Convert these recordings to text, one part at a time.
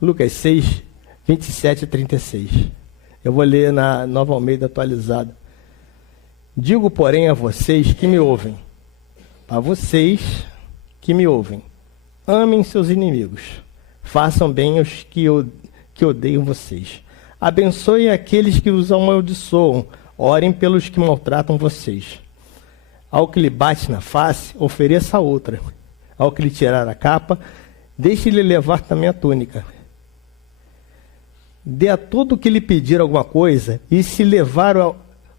Lucas 6, 27 e 36. Eu vou ler na Nova Almeida atualizada. Digo, porém, a vocês que me ouvem, a vocês que me ouvem, amem seus inimigos, façam bem aos que odeiam vocês, abençoem aqueles que os amaldiçoam, orem pelos que maltratam vocês. Ao que lhe bate na face, ofereça outra. Ao que lhe tirar a capa, deixe-lhe levar também a túnica. Dê a todo o que lhe pedir alguma coisa, e se levar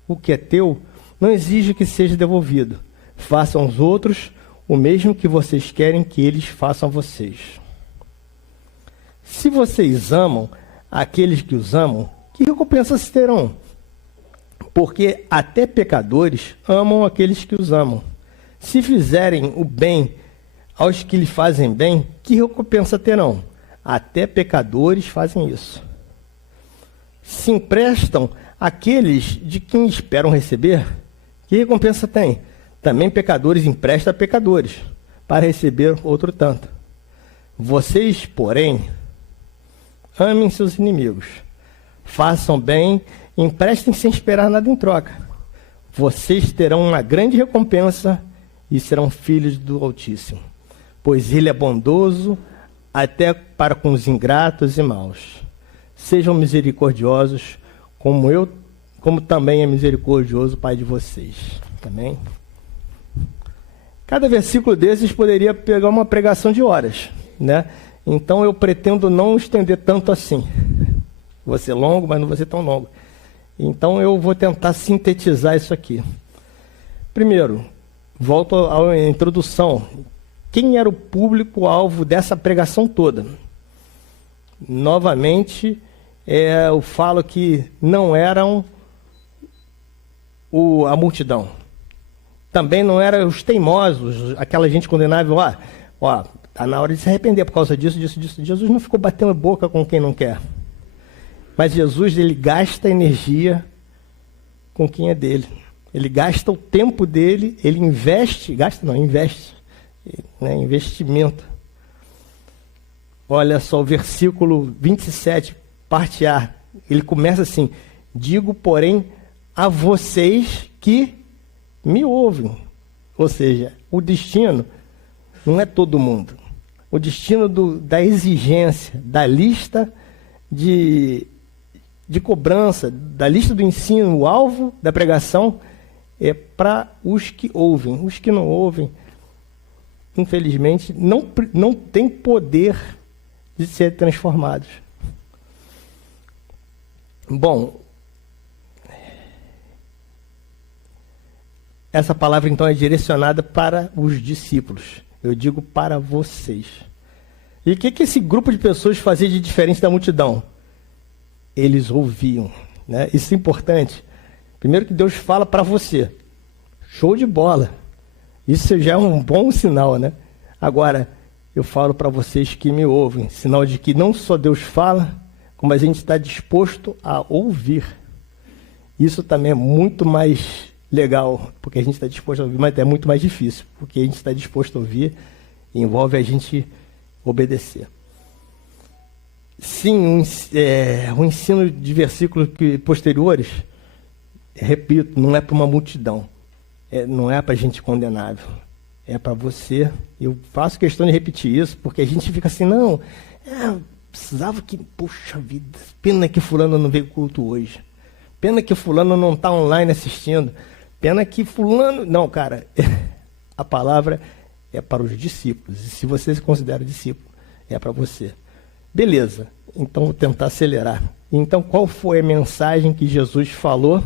o que é teu, não exija que seja devolvido. Façam aos outros o mesmo que vocês querem que eles façam a vocês. Se vocês amam aqueles que os amam, que recompensas terão? Porque até pecadores amam aqueles que os amam. Se fizerem o bem aos que lhe fazem bem, que recompensa terão? Até pecadores fazem isso. Se emprestam àqueles de quem esperam receber, que recompensa tem? Também pecadores emprestam a pecadores, para receber outro tanto. Vocês, porém, amem seus inimigos, façam bem, emprestem sem esperar nada em troca. Vocês terão uma grande recompensa e serão filhos do Altíssimo, pois Ele é bondoso até para com os ingratos e maus. Sejam misericordiosos, como também é misericordioso o Pai de vocês. Amém? Cada versículo desses poderia pegar uma pregação de horas, né? Então eu pretendo não estender tanto assim. Vou ser longo, mas não vou ser tão longo. Então eu vou tentar sintetizar isso aqui. Primeiro, volto à introdução. Quem era o público-alvo dessa pregação toda? Novamente, eu falo que não eram a multidão. Também não eram os teimosos, aquela gente condenável. Está na hora de se arrepender por causa disso. Jesus não ficou batendo boca com quem não quer. Mas Jesus, ele gasta energia com quem é dele. Ele gasta o tempo dele, ele investe, né, investimento. Olha só o versículo 27, parte A. Ele começa assim: digo, porém, a vocês que me ouvem. Ou seja, o destino não é todo mundo. O destino da exigência, da lista de cobrança, da lista do ensino, o alvo da pregação é para os que ouvem. Os que não ouvem, infelizmente, não têm poder de ser transformados. Bom, essa palavra então é direcionada para os discípulos. Eu digo para vocês. E o que esse grupo de pessoas fazia de diferente da multidão? Eles ouviam, né? Isso é importante. Primeiro que Deus fala para você. Show de bola. Isso já é um bom sinal, né? Agora, eu falo para vocês que me ouvem. Sinal de que não só Deus fala, como a gente está disposto a ouvir. Isso também é muito mais legal, porque a gente está disposto a ouvir, mas é muito mais difícil, porque a gente está disposto a ouvir e envolve a gente obedecer. Sim, o ensino de versículos posteriores, repito, não é para uma multidão, não é para gente condenável, é para você. Eu faço questão de repetir isso, porque a gente fica assim, precisava que, poxa vida, pena que fulano não veio culto hoje, pena que fulano não está online assistindo, pena que fulano... Não, cara, a palavra é para os discípulos. E se você se considera discípulo, é para você. Beleza, então vou tentar acelerar. Então, qual foi a mensagem que Jesus falou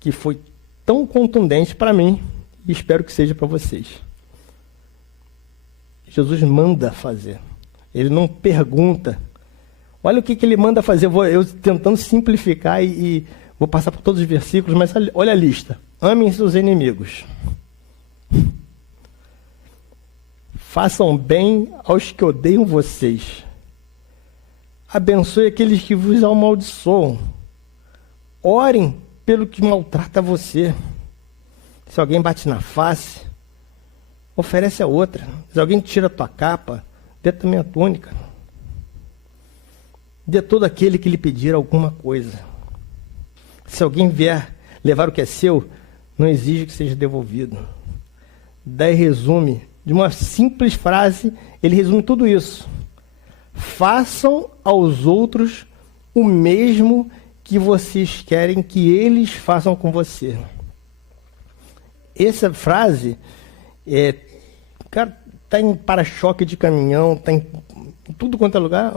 que foi tão contundente para mim e espero que seja para vocês? Jesus manda fazer. Ele não pergunta. Olha o que ele manda fazer. Eu tentando simplificar e vou passar por todos os versículos, mas olha a lista. Amem seus inimigos. Façam bem aos que odeiam vocês. Abençoe aqueles que vos amaldiçoam. Orem pelo que maltrata você. Se alguém bate na face, oferece a outra. Se alguém tira a tua capa, dê também a túnica. Dê todo aquele que lhe pedir alguma coisa. Se alguém vier levar o que é seu, não exige que seja devolvido. Daí resume, de uma simples frase, ele resume tudo isso. Façam aos outros o mesmo que vocês querem que eles façam com você. Essa frase cara, tá em para-choque de caminhão, tá em tudo quanto é lugar.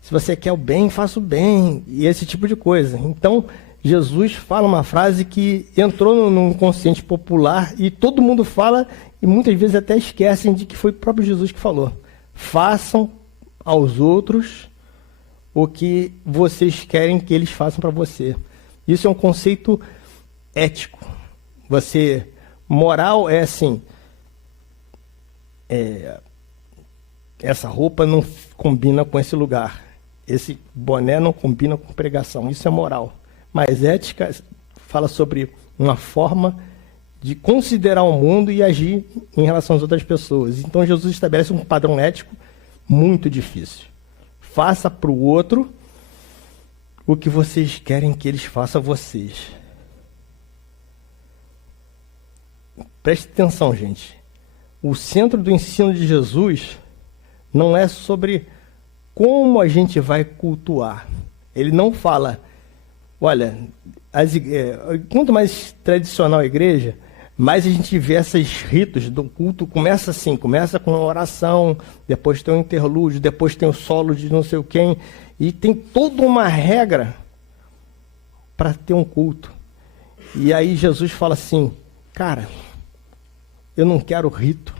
Se você quer o bem, faça o bem, e esse tipo de coisa. Então, Jesus fala uma frase que entrou no inconsciente popular e todo mundo fala e muitas vezes até esquecem de que foi o próprio Jesus que falou. Façam aos outros o que vocês querem que eles façam para você. Isso é um conceito ético. Moral é assim, essa roupa não combina com esse lugar, esse boné não combina com pregação, isso é moral. Mas ética fala sobre uma forma de considerar o mundo e agir em relação às outras pessoas. Então Jesus estabelece um padrão ético muito difícil. Faça para o outro o que vocês querem que eles façam a vocês. Preste atenção, gente. O centro do ensino de Jesus não é sobre como a gente vai cultuar. Ele não fala, olha, quanto mais tradicional a igreja, mais a gente vê esses ritos do culto, começa assim, começa com uma oração, depois tem um interlúdio, depois tem o solo de não sei quem, e tem toda uma regra para ter um culto. E aí Jesus fala assim, cara, eu não quero rito.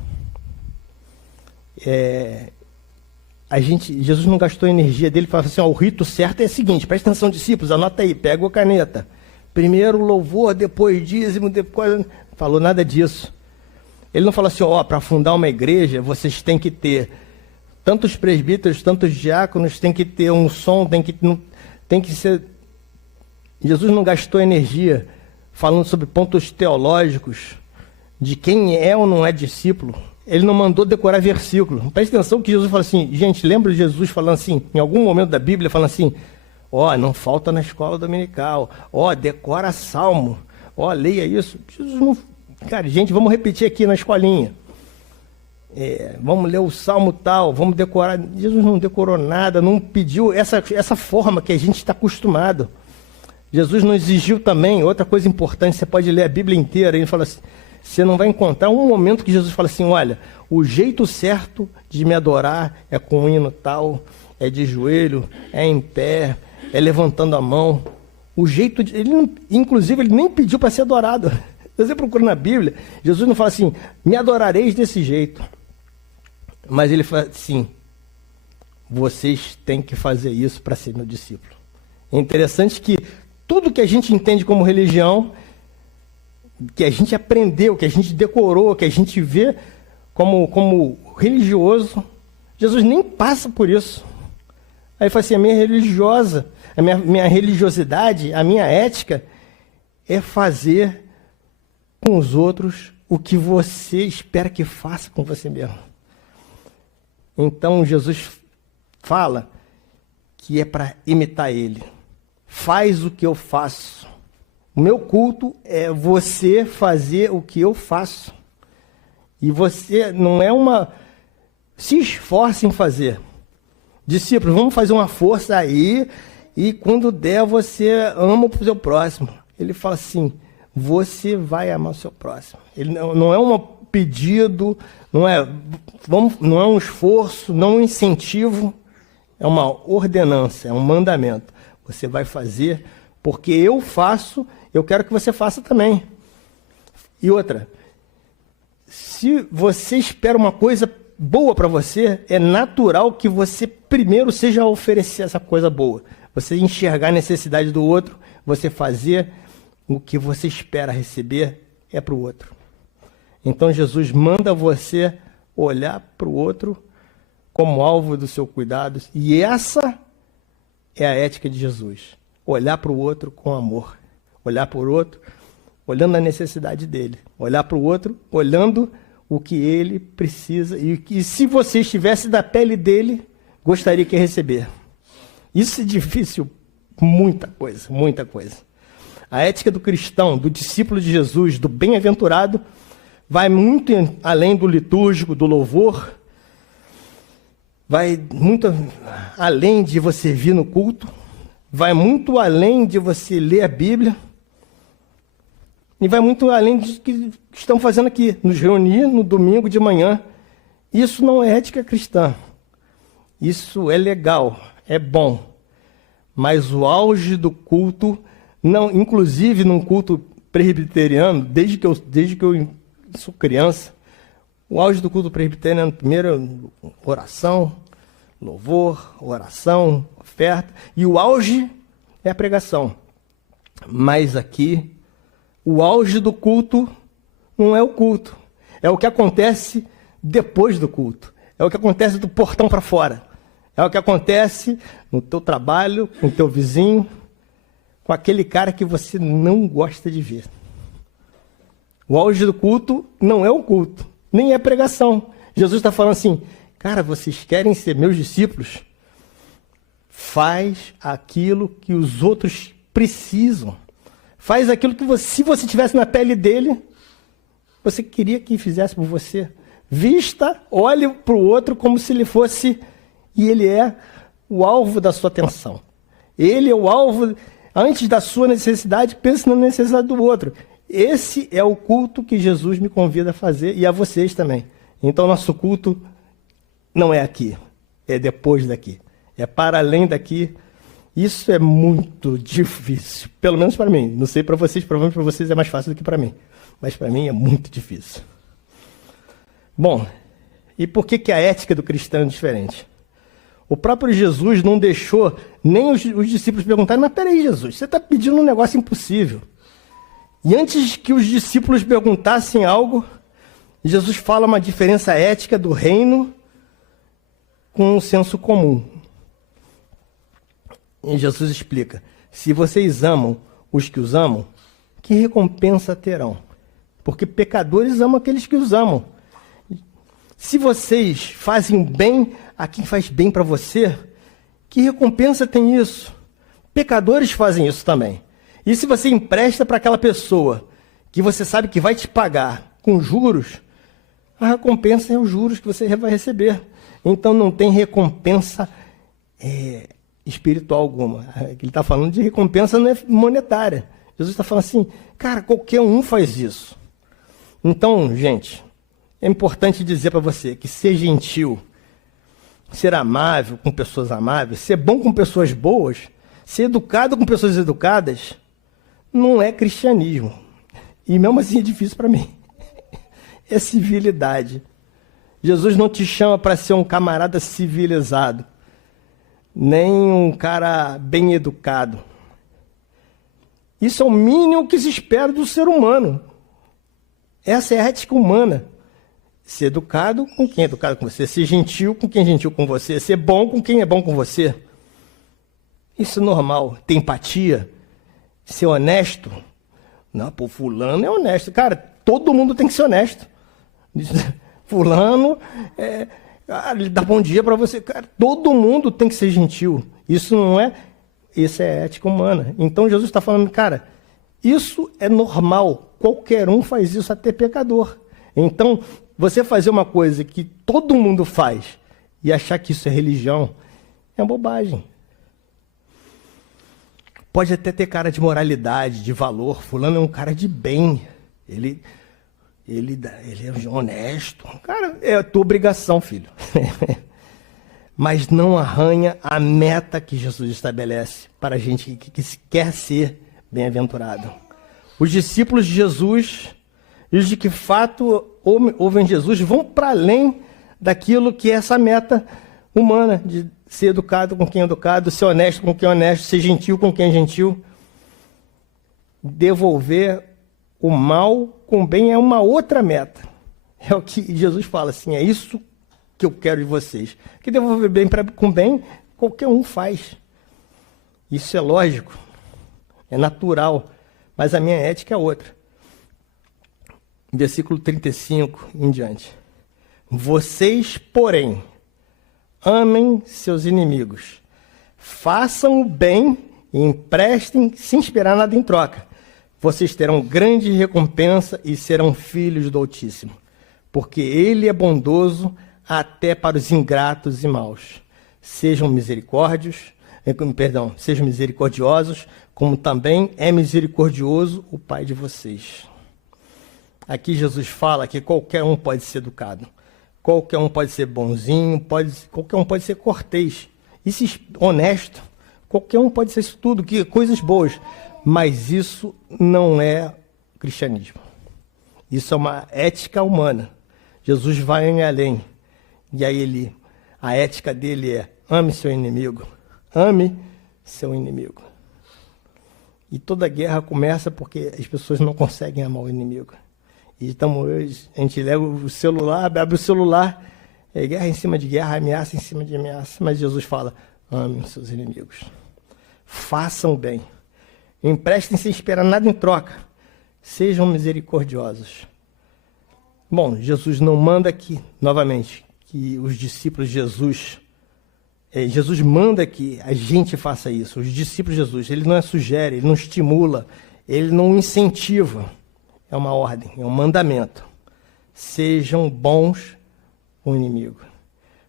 Jesus não gastou a energia dele, fala assim, o rito certo é o seguinte, presta atenção, discípulos, anota aí, pega a caneta. Primeiro louvor, depois dízimo, depois... Falou nada disso. Ele não falou assim, para fundar uma igreja, vocês têm que ter tantos presbíteros, tantos diáconos, tem que ter um som, tem que ser... Jesus não gastou energia falando sobre pontos teológicos, de quem é ou não é discípulo. Ele não mandou decorar versículo. Presta atenção que Jesus fala assim, gente, lembra de Jesus falando assim, em algum momento da Bíblia, falando assim, não falta na escola dominical, decora salmo, leia isso. Jesus não... Cara, gente, vamos repetir aqui na escolinha. Vamos ler o salmo tal, vamos decorar. Jesus não decorou nada, não pediu essa forma que a gente está acostumado. Jesus não exigiu também, outra coisa importante, você pode ler a Bíblia inteira, ele fala assim, você não vai encontrar um momento que Jesus fala assim, olha, o jeito certo de me adorar é com um hino tal, é de joelho, é em pé, é levantando a mão. O jeito de... Inclusive, ele nem pediu para ser adorado. Você procura na Bíblia, Jesus não fala assim, me adorareis desse jeito. Mas ele fala assim, vocês têm que fazer isso para ser meu discípulo. É interessante que tudo que a gente entende como religião, que a gente aprendeu, que a gente decorou, que a gente vê como religioso, Jesus nem passa por isso. Aí ele fala assim, a minha religiosidade, a minha ética é fazer com os outros o que você espera que faça com você mesmo. Então Jesus fala que é para imitar ele. Faz o que eu faço. O meu culto é você fazer o que eu faço. E você não é se esforce em fazer. Discípulos, vamos fazer uma força aí e quando der você ama o seu próximo. Ele fala assim, você vai amar o seu próximo. Ele não é um pedido, não é um esforço, não é um incentivo, é uma ordenança, é um mandamento. Você vai fazer porque eu faço, eu quero que você faça também. E outra, se você espera uma coisa boa para você, é natural que você primeiro seja a oferecer essa coisa boa. Você enxergar a necessidade do outro, você fazer o que você espera receber é para o outro. Então Jesus manda você olhar para o outro como alvo do seu cuidado. E essa é a ética de Jesus. Olhar para o outro com amor. Olhar para o outro olhando a necessidade dele. Olhar para o outro olhando o que ele precisa. E que se você estivesse da pele dele, gostaria que ia receber. Isso é difícil, muita coisa, muita coisa. A ética do cristão, do discípulo de Jesus, do bem-aventurado, vai muito além do litúrgico, do louvor, vai muito além de você vir no culto, vai muito além de você ler a Bíblia, e vai muito além do que estamos fazendo aqui, nos reunir no domingo de manhã. Isso não é ética cristã. Isso é legal, é bom. Mas o auge do culto, não, inclusive num culto presbiteriano, desde que eu sou criança, o auge do culto presbiteriano, primeiro oração, louvor, oração, oferta, e o auge é a pregação. Mas aqui, o auge do culto não é o culto, é o que acontece depois do culto, é o que acontece do portão para fora, é o que acontece no teu trabalho, com o teu vizinho, com aquele cara que você não gosta de ver. O auge do culto não é o culto, nem é pregação. Jesus está falando assim, cara, vocês querem ser meus discípulos? Faz aquilo que os outros precisam. Faz aquilo que se você estivesse na pele dele, você queria que fizesse por você. Vista, olhe para o outro como se ele fosse, e ele é o alvo da sua atenção. Ele é o alvo, antes da sua necessidade, pense na necessidade do outro. Esse é o culto que Jesus me convida a fazer, e a vocês também. Então, nosso culto não é aqui, é depois daqui, é para além daqui. Isso é muito difícil, pelo menos para mim. Não sei para vocês, provavelmente para vocês é mais fácil do que para mim. Mas para mim é muito difícil. Bom, e por que a ética do cristão é diferente? O próprio Jesus não deixou nem os discípulos perguntarem, mas peraí, Jesus, você está pedindo um negócio impossível. E antes que os discípulos perguntassem algo, Jesus fala uma diferença ética do reino com o senso comum. E Jesus explica, se vocês amam os que os amam, que recompensa terão? Porque pecadores amam aqueles que os amam. Se vocês fazem bem a quem faz bem para você, que recompensa tem isso? Pecadores fazem isso também. E se você empresta para aquela pessoa que você sabe que vai te pagar com juros, a recompensa é os juros que você vai receber. Então não tem recompensa espiritual alguma. Ele está falando de recompensa não é monetária. Jesus está falando assim, cara, qualquer um faz isso. Então, gente, é importante dizer para você que ser gentil, ser amável com pessoas amáveis, ser bom com pessoas boas, ser educado com pessoas educadas, não é cristianismo. E mesmo assim é difícil para mim. É civilidade. Jesus não te chama para ser um camarada civilizado, nem um cara bem educado. Isso é o mínimo que se espera do ser humano. Essa é a ética humana. Ser educado com quem é educado com você, ser gentil com quem é gentil com você, ser bom com quem é bom com você. Isso é normal. Ter empatia, ser honesto. Não, pô, fulano é honesto. Cara, todo mundo tem que ser honesto. Fulano, ele dá bom dia para você. Cara, todo mundo tem que ser gentil. Isso é ética humana. Então Jesus está falando, cara, isso é normal. Qualquer um faz isso, até pecador. Então, você fazer uma coisa que todo mundo faz e achar que isso é religião, é bobagem. Pode até ter cara de moralidade, de valor. Fulano é um cara de bem. Ele é honesto. Cara, é a tua obrigação, filho. Mas não arranha a meta que Jesus estabelece para a gente que quer ser bem-aventurado. Os discípulos de Jesus, e os de que fato ouvem Jesus, vão para além daquilo que é essa meta humana, de ser educado com quem é educado, ser honesto com quem é honesto, ser gentil com quem é gentil. Devolver o mal com o bem é uma outra meta. É o que Jesus fala assim, é isso que eu quero de vocês. Que devolver bem com bem, qualquer um faz. Isso é lógico, é natural, mas a minha ética é outra. Versículo 35 em diante. Vocês, porém, amem seus inimigos, Façam o bem e emprestem sem esperar nada em troca. Vocês terão grande recompensa e serão filhos do Altíssimo, porque Ele é bondoso até para os ingratos e maus. Sejam misericordiosos, como também é misericordioso o Pai de vocês. Aqui Jesus fala que qualquer um pode ser educado, qualquer um pode ser bonzinho, qualquer um pode ser cortês, honesto, qualquer um pode ser isso tudo, coisas boas, mas isso não é cristianismo. Isso é uma ética humana. Jesus vai além. E aí a ética dele é: ame seu inimigo. Ame seu inimigo. E toda guerra começa porque as pessoas não conseguem amar o inimigo. E estamos hoje, a gente leva o celular, abre o celular, é guerra em cima de guerra, ameaça em cima de ameaça. Mas Jesus fala: ame os seus inimigos. Façam bem. Emprestem sem esperar nada em troca. Sejam misericordiosos. Bom, Jesus não manda aqui, novamente, que os discípulos de Jesus manda que a gente faça isso. Os discípulos de Jesus, ele não sugere, ele não estimula, ele não incentiva. É uma ordem, é um mandamento. Sejam bons com o inimigo.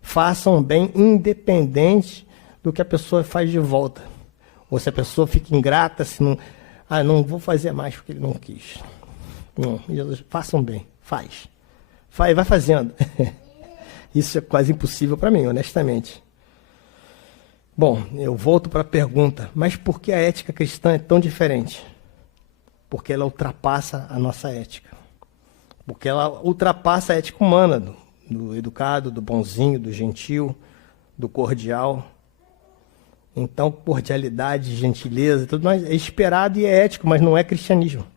Façam bem independente do que a pessoa faz de volta. Ou se a pessoa fica ingrata, se não... não vou fazer mais porque ele não quis. Não, Jesus, façam bem, vai fazendo. Isso é quase impossível para mim, honestamente. Bom, eu volto para a pergunta, mas por que a ética cristã é tão diferente? Porque ela ultrapassa a nossa ética. Porque ela ultrapassa a ética humana, do educado, do bonzinho, do gentil, do cordial. Então, cordialidade, gentileza, tudo mais é esperado e é ético, mas não é cristianismo.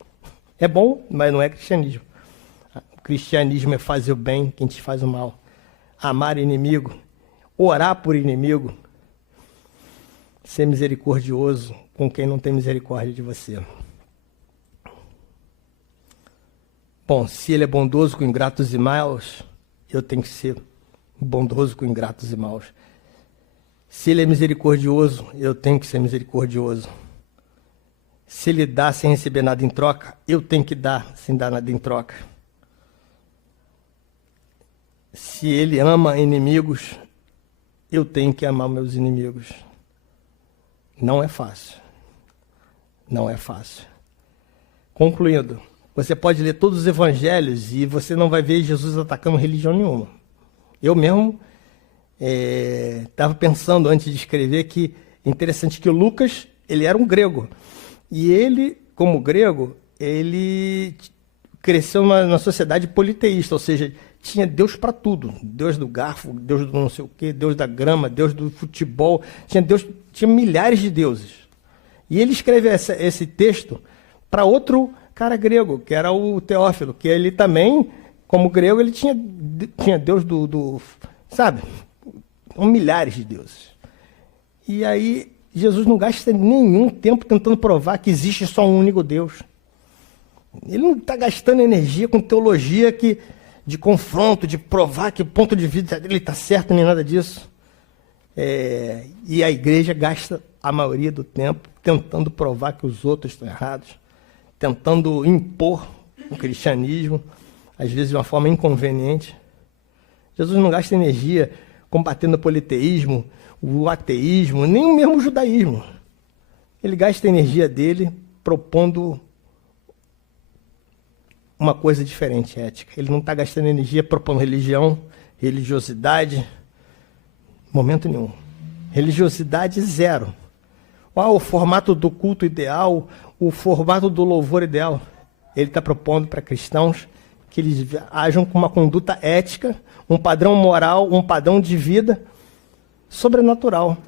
É bom, mas não é cristianismo. O cristianismo é fazer o bem quem te faz o mal. Amar inimigo, orar por inimigo, ser misericordioso com quem não tem misericórdia de você. Bom, se ele é bondoso com ingratos e maus, eu tenho que ser bondoso com ingratos e maus. Se ele é misericordioso, eu tenho que ser misericordioso. Se ele dá sem receber nada em troca, eu tenho que dar sem dar nada em troca. Se ele ama inimigos, eu tenho que amar meus inimigos. Não é fácil. Não é fácil. Concluindo, você pode ler todos os evangelhos e você não vai ver Jesus atacando religião nenhuma. Eu mesmo estava pensando antes de escrever que é interessante que o Lucas, ele era um grego. E ele, como grego, ele cresceu numa sociedade politeísta, ou seja, tinha Deus para tudo. Deus do garfo, Deus do não sei o quê, Deus da grama, Deus do futebol. Tinha milhares de deuses. E ele escreve esse texto para outro cara grego, que era o Teófilo, que ele também, como grego, ele tinha Deus sabe? Milhares de deuses. E aí, Jesus não gasta nenhum tempo tentando provar que existe só um único Deus. Ele não está gastando energia com teologia de confronto, de provar que o ponto de vista dele está certo, nem nada disso. E a igreja gasta a maioria do tempo tentando provar que os outros estão errados, tentando impor o cristianismo, às vezes de uma forma inconveniente. Jesus não gasta energia combatendo o politeísmo, o ateísmo, nem o mesmo judaísmo. Ele gasta a energia dele propondo uma coisa diferente, ética. Ele não está gastando energia propondo religião, religiosidade, momento nenhum. Religiosidade zero. O formato do culto ideal, o formato do louvor ideal. Ele está propondo para cristãos que eles ajam com uma conduta ética, um padrão moral, um padrão de vida sobrenatural.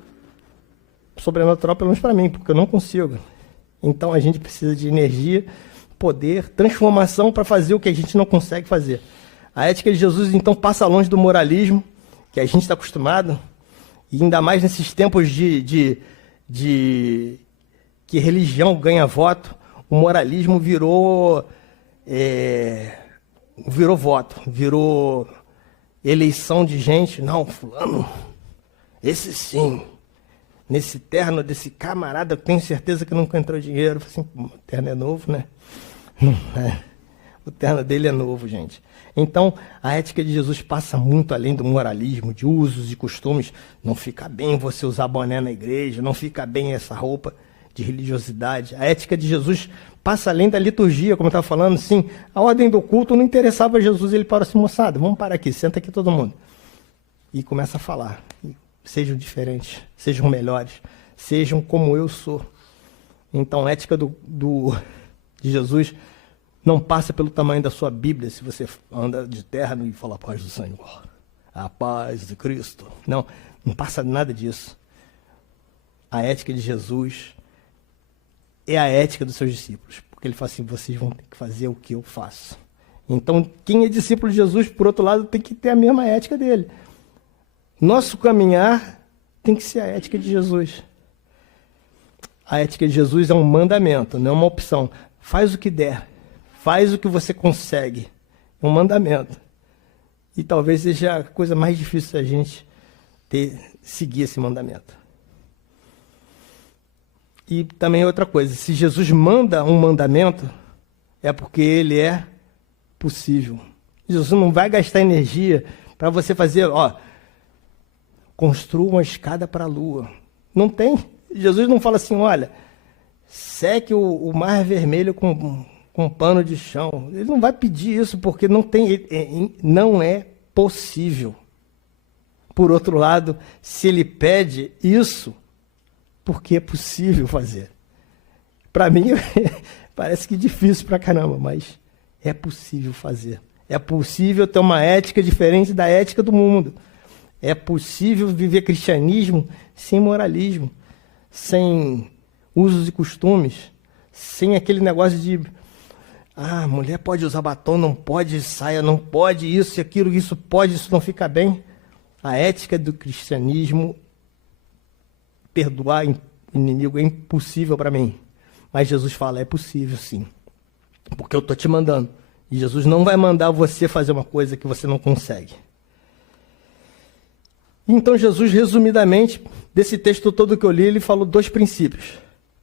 Sobrenatural, pelo menos para mim, porque eu não consigo. Então, a gente precisa de energia, poder, transformação para fazer o que a gente não consegue fazer. A ética de Jesus, então, passa longe do moralismo, que a gente está acostumado, e ainda mais nesses tempos de que religião ganha voto, o moralismo virou voto, virou eleição de gente. Não, fulano, esse sim. nesse terno desse camarada, eu tenho certeza que nunca entrou dinheiro. Eu falei assim, o terno é novo, né? Não é. O terno dele é novo, gente. Então, a ética de Jesus passa muito além do moralismo, de usos e costumes. Não fica bem você usar boné na igreja, não fica bem essa roupa de religiosidade. A ética de Jesus passa além da liturgia, como eu estava falando, sim. A ordem do culto não interessava a Jesus, ele parou assim, moçada, vamos parar aqui, senta aqui todo mundo. E começa a falar. Sejam diferentes, sejam melhores, sejam como eu sou. Então, a ética de Jesus não passa pelo tamanho da sua Bíblia, se você anda de terno e fala a paz do Senhor, a paz de Cristo. Não, não passa nada disso. A ética de Jesus é a ética dos seus discípulos, porque ele fala assim, vocês vão ter que fazer o que eu faço. Então, quem é discípulo de Jesus, por outro lado, tem que ter a mesma ética dele. Nosso caminhar tem que ser a ética de Jesus. A ética de Jesus é um mandamento, não é uma opção. Faz o que der. Faz o que você consegue. É um mandamento. E talvez seja a coisa mais difícil da gente seguir esse mandamento. E também outra coisa, se Jesus manda um mandamento, é porque ele é possível. Jesus não vai gastar energia para você fazer, construa uma escada para a lua. Não tem. Jesus não fala assim, olha, seque o mar vermelho com pano de chão. Ele não vai pedir isso porque não é possível. Por outro lado, se ele pede isso, porque é possível fazer. Para mim, parece que difícil pra caramba, mas é possível fazer. É possível ter uma ética diferente da ética do mundo. É possível viver cristianismo sem moralismo, sem usos e costumes, sem aquele negócio de mulher pode usar batom, não pode, saia, não pode, isso e aquilo, isso pode, isso não fica bem. A ética do cristianismo, perdoar inimigo é impossível para mim. Mas Jesus fala, é possível sim, porque eu estou te mandando. E Jesus não vai mandar você fazer uma coisa que você não consegue. Então Jesus, resumidamente, desse texto todo que eu li, ele falou 2 princípios.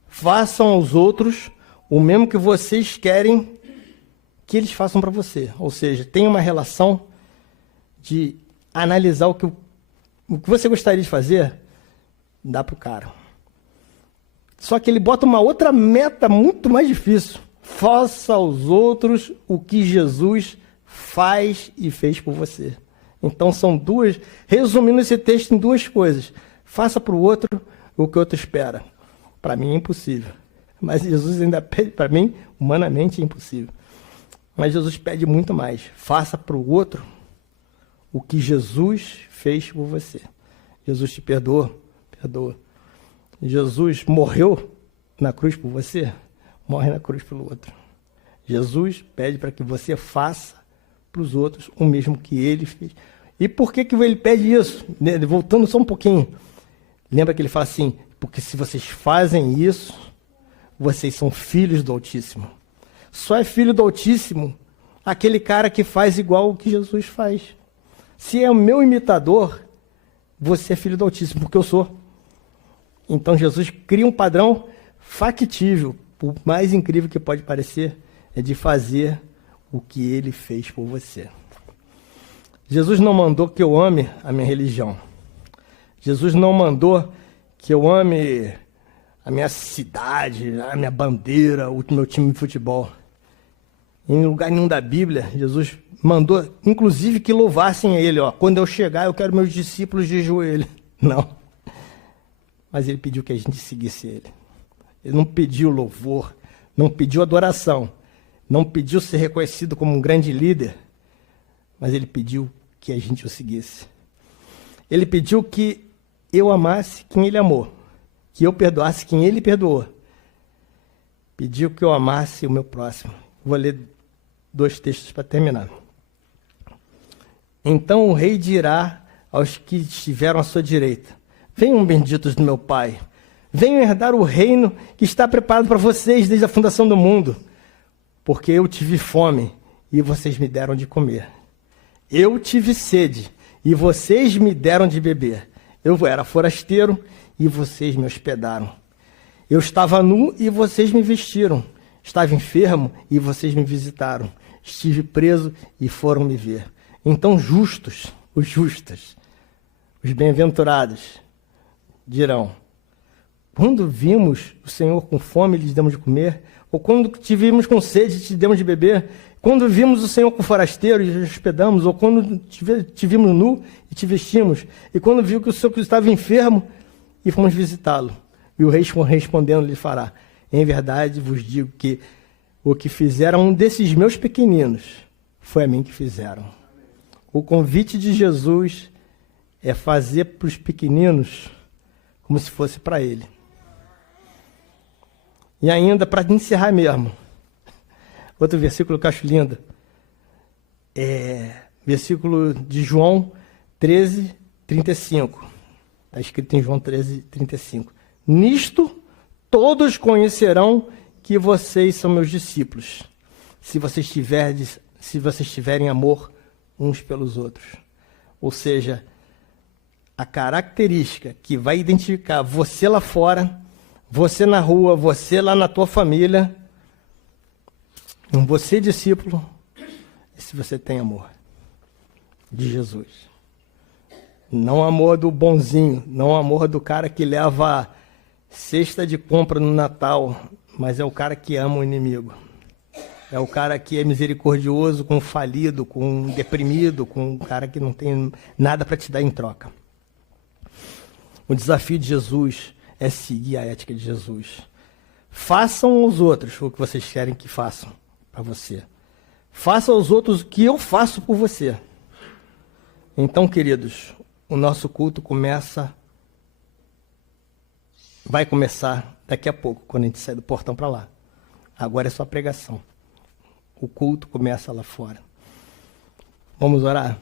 Façam aos outros o mesmo que vocês querem que eles façam para você. Ou seja, tem uma relação de analisar o que você gostaria de fazer, dá para o cara. Só que ele bota uma outra meta muito mais difícil. Faça aos outros o que Jesus faz e fez por você. Então são duas, resumindo esse texto em 2 coisas. Faça para o outro o que o outro espera. Para mim é impossível. Mas Jesus ainda pede, para mim, humanamente é impossível. Mas Jesus pede muito mais. Faça para o outro o que Jesus fez por você. Jesus te perdoa. Jesus morreu na cruz por você, morre na cruz pelo outro. Jesus pede para que você faça para os outros o mesmo que ele fez. E por que ele pede isso? Voltando só um pouquinho. Lembra que ele fala assim, porque se vocês fazem isso, vocês são filhos do Altíssimo. Só é filho do Altíssimo aquele cara que faz igual o que Jesus faz. Se é o meu imitador, você é filho do Altíssimo, porque eu sou. Então Jesus cria um padrão factível, por mais incrível que pode parecer, é de fazer o que ele fez por você. Jesus não mandou que eu ame a minha religião. Jesus não mandou que eu ame a minha cidade, a minha bandeira, o meu time de futebol. Em lugar nenhum da Bíblia, Jesus mandou, inclusive, que louvassem a ele. Quando eu chegar, eu quero meus discípulos de joelho. Não. Mas ele pediu que a gente seguisse ele. Ele não pediu louvor, não pediu adoração, não pediu ser reconhecido como um grande líder, mas ele pediu que a gente o seguisse. Ele pediu que eu amasse quem ele amou, que eu perdoasse quem ele perdoou. Pediu que eu amasse o meu próximo. Vou ler 2 textos para terminar. Então o rei dirá aos que estiveram à sua direita: venham benditos do meu Pai, venham herdar o reino que está preparado para vocês desde a fundação do mundo, porque eu tive fome e vocês me deram de comer. Eu tive sede e vocês me deram de beber. Eu era forasteiro e vocês me hospedaram. Eu estava nu e vocês me vestiram. Estava enfermo e vocês me visitaram. Estive preso e foram me ver. Então os justos, os bem-aventurados dirão: quando vimos o Senhor com fome, lhes demos de comer, ou quando tivemos com sede, te demos de beber, quando vimos o Senhor com forasteiro e te hospedamos, ou quando te vimos nu e te vestimos, e quando viu que o Senhor estava enfermo e fomos visitá-lo. E o rei respondendo lhe fará: em verdade vos digo que o que fizeram um desses meus pequeninos, foi a mim que fizeram. O convite de Jesus é fazer para os pequeninos como se fosse para ele. E ainda, para encerrar mesmo, outro versículo que eu acho lindo, versículo de João 13, 35. Está escrito em João 13, 35. Nisto todos conhecerão que vocês são meus discípulos, se vocês tiverem amor uns pelos outros. Ou seja, a característica que vai identificar você lá fora, você na rua, você lá na tua família, você discípulo, é se você tem amor de Jesus. Não amor do bonzinho, não amor do cara que leva cesta de compra no Natal, mas é o cara que ama o inimigo. É o cara que é misericordioso com o falido, com o deprimido, com o cara que não tem nada para te dar em troca. O desafio de Jesus é seguir a ética de Jesus. Façam aos outros o que vocês querem que façam para você. Faça aos outros o que eu faço por você. Então, queridos, o nosso culto vai começar daqui a pouco, quando a gente sair do portão para lá. Agora é só pregação. O culto começa lá fora. Vamos orar?